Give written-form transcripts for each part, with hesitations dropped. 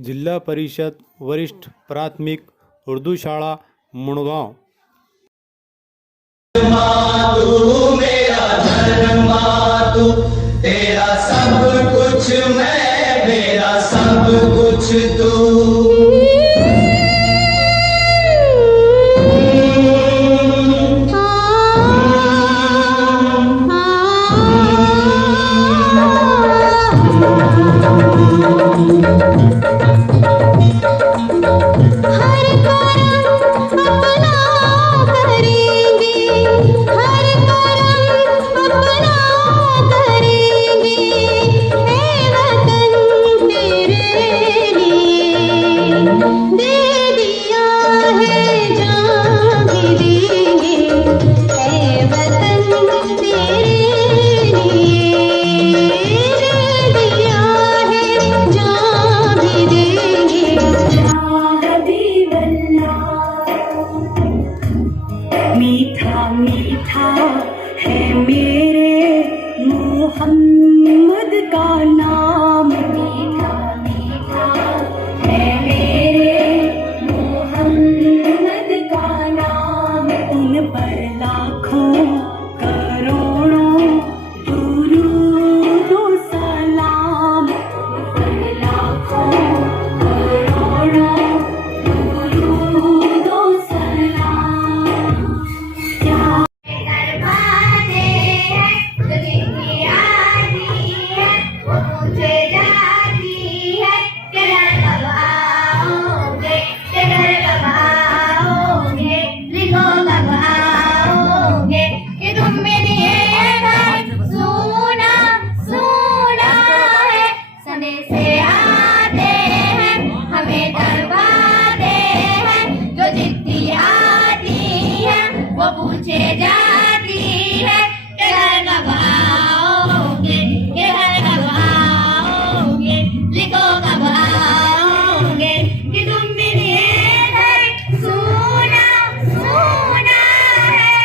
जिला परिषद वरिष्ठ प्राथमिक उर्दू शाला मुड़गांव। तू मेरा धर्मा, तू तेरा सब कुछ मैं, मेरा सब कुछ तू। मीठा मीठा है मेरे मोहम्मद का नाम, मीठा मीठा है मेरे मोहम्मद का नाम। उन पर लाखों करोड़ों दुरूद व सलाम, उन पर लाखों करोड़ों दुरूद व सलाम। पूछे जाती है कि घर लगाओगे, कि घर लगाओगे, लिखो कब आओगे, कि तुम भी घर सोना सोना है।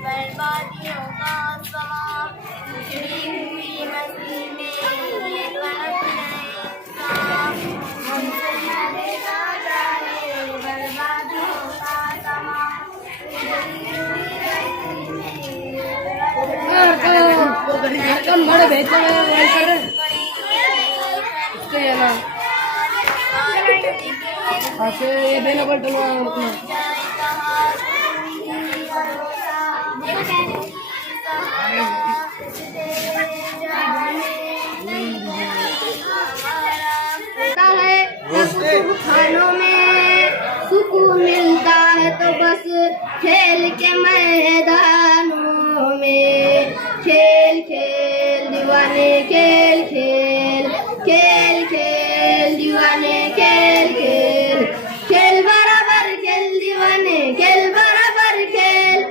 बर्बादियों का समा बिखरी हुई मस्ती में ये कनक नहीं हमसे न देखा जाए बर्बादियों का समा बिखरी हुई मस्ती में ये देना पड़ता खानों में सुकून मिलता है तो बस खेल के मैदानों में। खेल खेल दीवाने खेल खेल, खेल खेल दीवाने खेल खेल, खेल बराबर खेल दीवाने खेल बराबर खेल,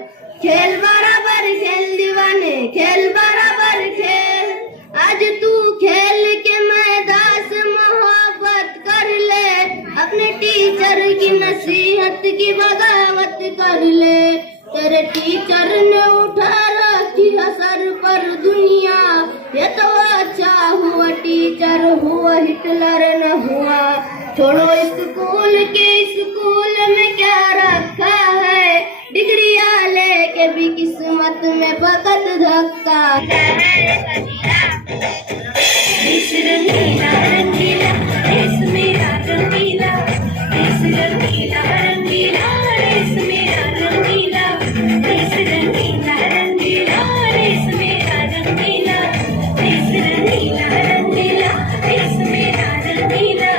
खेल बराबर खेल दीवाने खेल बराबर खेल। आज तू खेल के मैदान से मोहब्बत कर ले, अपने टीचर की नसीहत की बगावत कर ले। तेरे टीचर ने उठा रखी है सर पर दुनिया, ये तो अच्छा हुआ टीचर हुआ हिटलर न हुआ। छोड़ो स्कूल के, स्कूल में क्या रखा है, डिग्रियां लेके भी किस्मत में फकत धक्का। देश रंगीला रंगीला, देश मेरा रंगीला, देश रंगीला रंगीला, देश मेरा रंगीला, देश रंगीला रंगीला, देश मेरा रंगीला, देश रंगीला रंगीला, देश मेरा रंगीला।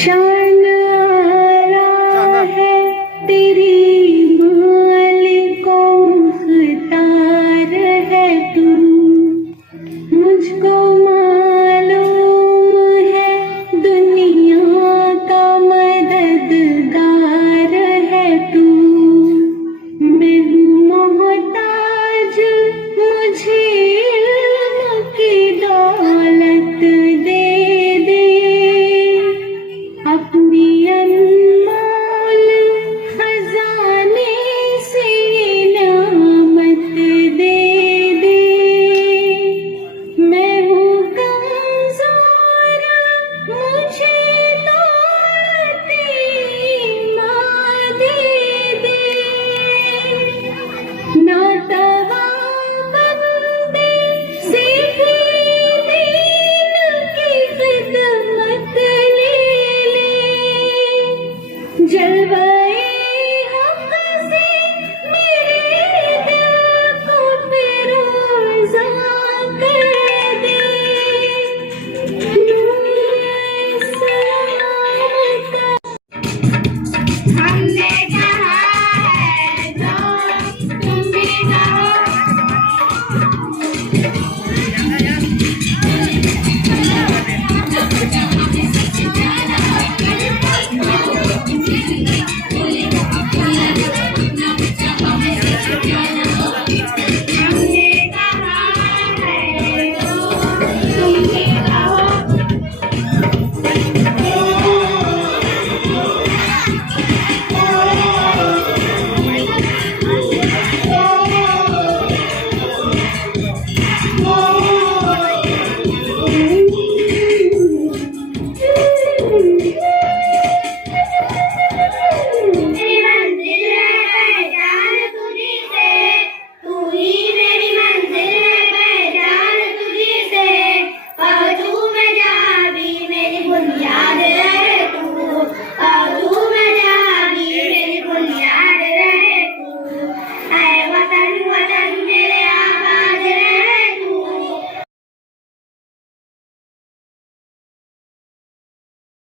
शाम